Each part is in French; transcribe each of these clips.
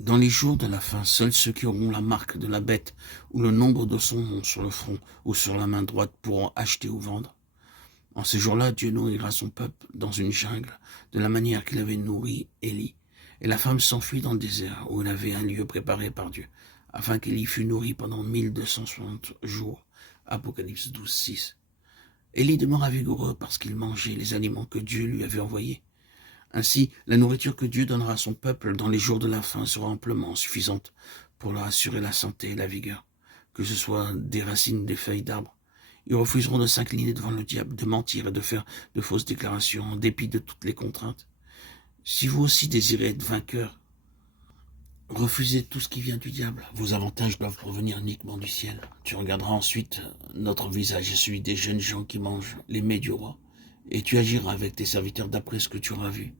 Dans les jours de la fin, seuls ceux qui auront la marque de la bête ou le nombre de son nom sur le front ou sur la main droite pourront acheter ou vendre. En ces jours-là, Dieu nourrira son peuple dans une jungle, de la manière qu'il avait nourri Élie. Et la femme s'enfuit dans le désert, où elle avait un lieu préparé par Dieu, afin qu'Élie fût nourri pendant 1260 jours. Apocalypse 12, 6. Élie demeura vigoureux parce qu'il mangeait les aliments que Dieu lui avait envoyés. Ainsi, la nourriture que Dieu donnera à son peuple dans les jours de la fin sera amplement suffisante pour leur assurer la santé et la vigueur, que ce soit des racines ou des feuilles d'arbres. Ils refuseront de s'incliner devant le diable, de mentir et de faire de fausses déclarations en dépit de toutes les contraintes. Si vous aussi désirez être vainqueur, refusez tout ce qui vient du diable. Vos avantages doivent provenir uniquement du ciel. Tu regarderas ensuite notre visage et celui des jeunes gens qui mangent les mets du roi, et tu agiras avec tes serviteurs d'après ce que tu auras vu.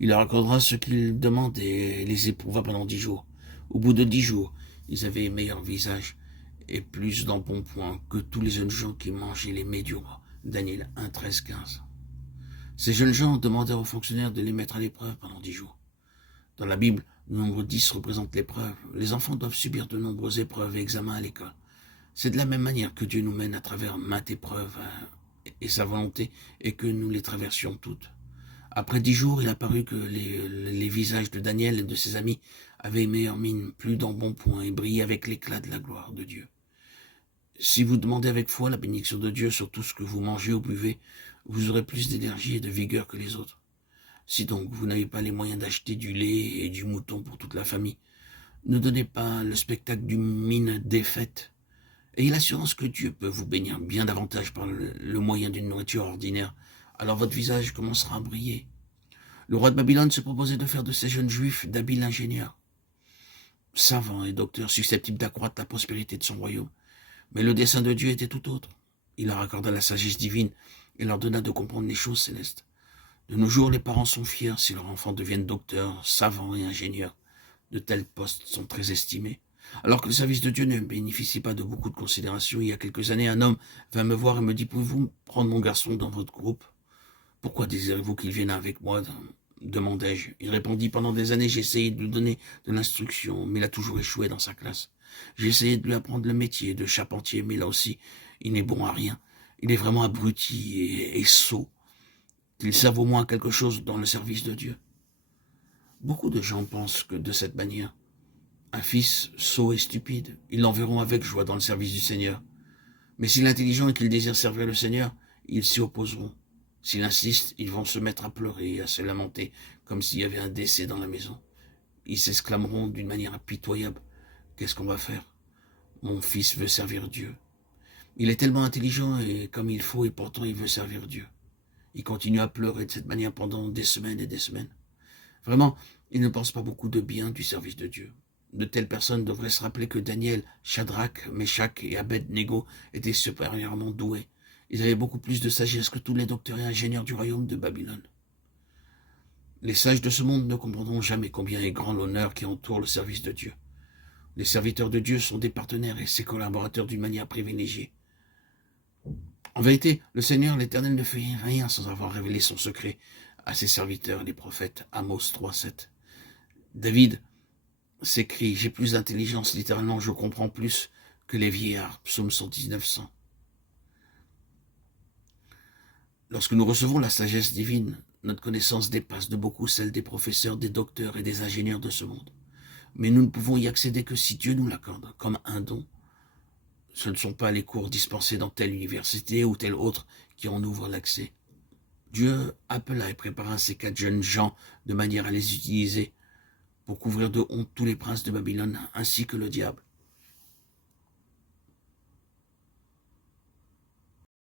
Il leur accordera ce qu'ils demandent et les éprouva pendant 10 jours. Au bout de 10 jours, ils avaient meilleur visage et plus d'embonpoint que tous les jeunes gens qui mangeaient les mets du roi. Daniel 1, 13, 15. Ces jeunes gens demandèrent aux fonctionnaires de les mettre à l'épreuve pendant 10 jours. Dans la Bible, le nombre 10 représente l'épreuve. Les enfants doivent subir de nombreuses épreuves et examens à l'école. C'est de la même manière que Dieu nous mène à travers maintes épreuves et sa volonté est que nous les traversions toutes. Après 10 jours, il apparut que les visages de Daniel et de ses amis avaient meilleure mine, plus d'embonpoint et brillaient avec l'éclat de la gloire de Dieu. Si vous demandez avec foi la bénédiction de Dieu sur tout ce que vous mangez ou buvez, vous aurez plus d'énergie et de vigueur que les autres. Si donc vous n'avez pas les moyens d'acheter du lait et du mouton pour toute la famille, ne donnez pas le spectacle d'une mine défaite. Ayez l'assurance que Dieu peut vous bénir bien davantage par le moyen d'une nourriture ordinaire. Alors votre visage commencera à briller. Le roi de Babylone se proposait de faire de ces jeunes juifs d'habiles ingénieurs, savants et docteurs susceptibles d'accroître la prospérité de son royaume. Mais le dessein de Dieu était tout autre. Il leur accorda la sagesse divine et leur donna de comprendre les choses célestes. De nos jours, les parents sont fiers si leurs enfants deviennent docteurs, savants et ingénieurs. De tels postes sont très estimés. Alors que le service de Dieu ne bénéficie pas de beaucoup de considération, il y a quelques années, un homme vint me voir et me dit « Pouvez-vous prendre mon garçon dans votre groupe ? Pourquoi désirez-vous qu'il vienne avec moi ?» demandai-je. Il répondit « Pendant des années, j'ai essayé de lui donner de l'instruction, mais il a toujours échoué dans sa classe. J'ai essayé de lui apprendre le métier de charpentier, mais là aussi, il n'est bon à rien. Il est vraiment abruti et sot. Qu'il serve au moins quelque chose dans le service de Dieu. » Beaucoup de gens pensent que de cette manière, un fils sot et stupide, ils l'enverront avec joie dans le service du Seigneur. Mais s'il est intelligent et qu'il désire servir le Seigneur, ils s'y opposeront. S'il insiste, ils vont se mettre à pleurer et à se lamenter, comme s'il y avait un décès dans la maison. Ils s'exclameront d'une manière impitoyable. Qu'est-ce qu'on va faire? Mon fils veut servir Dieu. Il est tellement intelligent et comme il faut et pourtant il veut servir Dieu. Il continue à pleurer de cette manière pendant des semaines et des semaines. Vraiment, il ne pense pas beaucoup de bien du service de Dieu. De telles personnes devraient se rappeler que Daniel, Shadrach, Meshach et Abed-Nego étaient supérieurement doués. Ils avaient beaucoup plus de sagesse que tous les docteurs et ingénieurs du royaume de Babylone. Les sages de ce monde ne comprendront jamais combien est grand l'honneur qui entoure le service de Dieu. Les serviteurs de Dieu sont des partenaires et ses collaborateurs d'une manière privilégiée. En vérité, le Seigneur l'Éternel ne fait rien sans avoir révélé son secret à ses serviteurs, les prophètes. Amos 3, 7. David s'écrit « J'ai plus d'intelligence, littéralement, je comprends plus que les vieillards » Psaume 119, 100. Lorsque nous recevons la sagesse divine, notre connaissance dépasse de beaucoup celle des professeurs, des docteurs et des ingénieurs de ce monde. Mais nous ne pouvons y accéder que si Dieu nous l'accorde, comme un don. Ce ne sont pas les cours dispensés dans telle université ou telle autre qui en ouvrent l'accès. Dieu appela et prépara ces 4 jeunes gens de manière à les utiliser pour couvrir de honte tous les princes de Babylone ainsi que le diable.